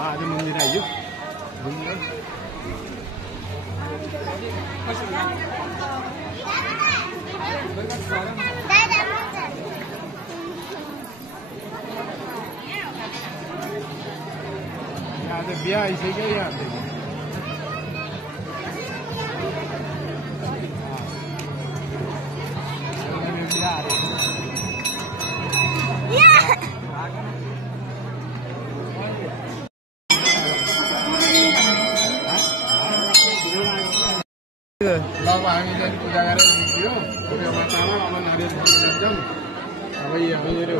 आज मन्दिर आइयो घुम्न आज बिहा आइसक्यो यहाँ अब हामीले पूजा गरेर निस्क्यौँ पूजा मातामा अब नारियल जान्छौँ अब हामीहरू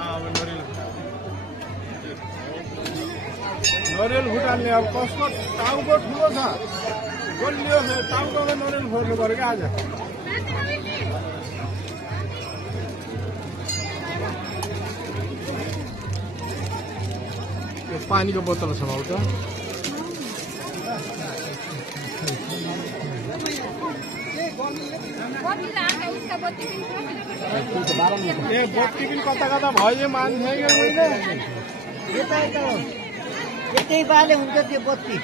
आऊ नरियल फुटाल्ने अब कसको टाउको ठुलो छ बलियो छ टाउकोमा नरियल फोड्नु पर्यो क्या आज यो पानीको बोतल छ भाउ त ए बत्ती पनि कता कता भयो मान्छे यतै बाले हुन्छ त्यो बत्ती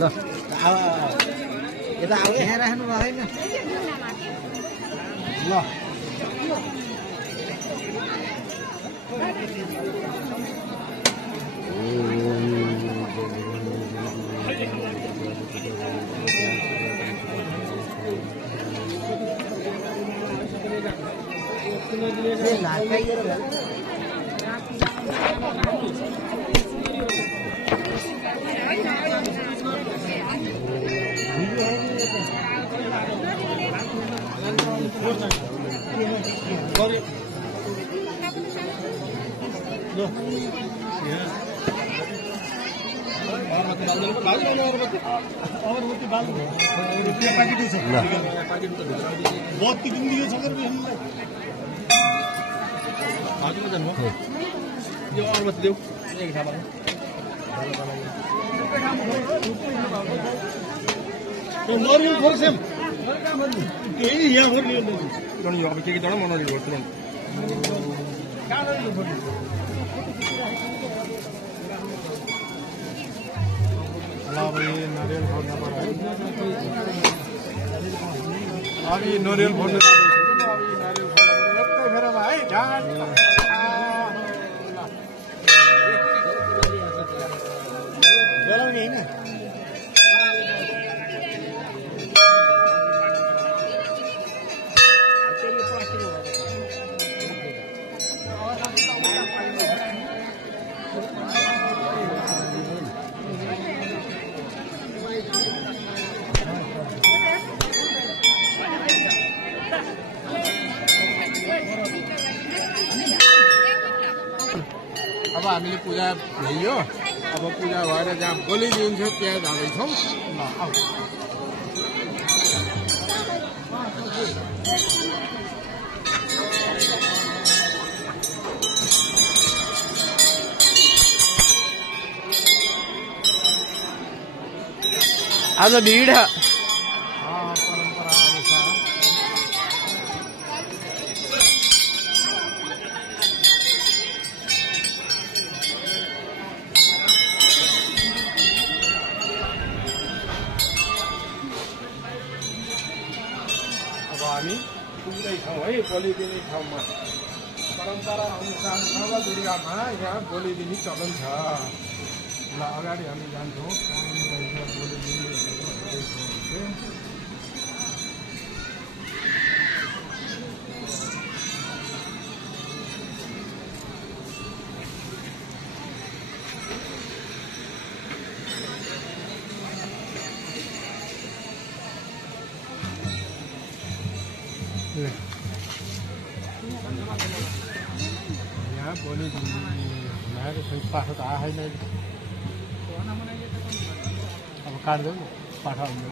ल यता अब यहाँ राख्नु भएन ल बत्ती पनि दियो छ यो अरबत्ती देऊ एक ठाउँमा नरियल फोर्सेम त्यही यहाँ फोर्लियो यो अब के दडा मनरियल फोर्छ अब ये नारियल फोड़ना पड़ा है अब ये नारियल फोड़ने अब हामीले पूजा भयो अब पूजा भएर जहाँ बोलिदिन्छ त्यहाँ जाँदैछौँ ल आज भीड़ है परंपरा अनुसार अब हामी पुग्दै छौँ है बलि दिने ठाउँमा परम्परा अनुसार नवदुर्गामा यहाँ बलि दिने चलन छ ल अगाडि हामी जान्छौँ बलि दिने यहाँ बोली पास तो आ है नहीं अब काट दो पठाउनु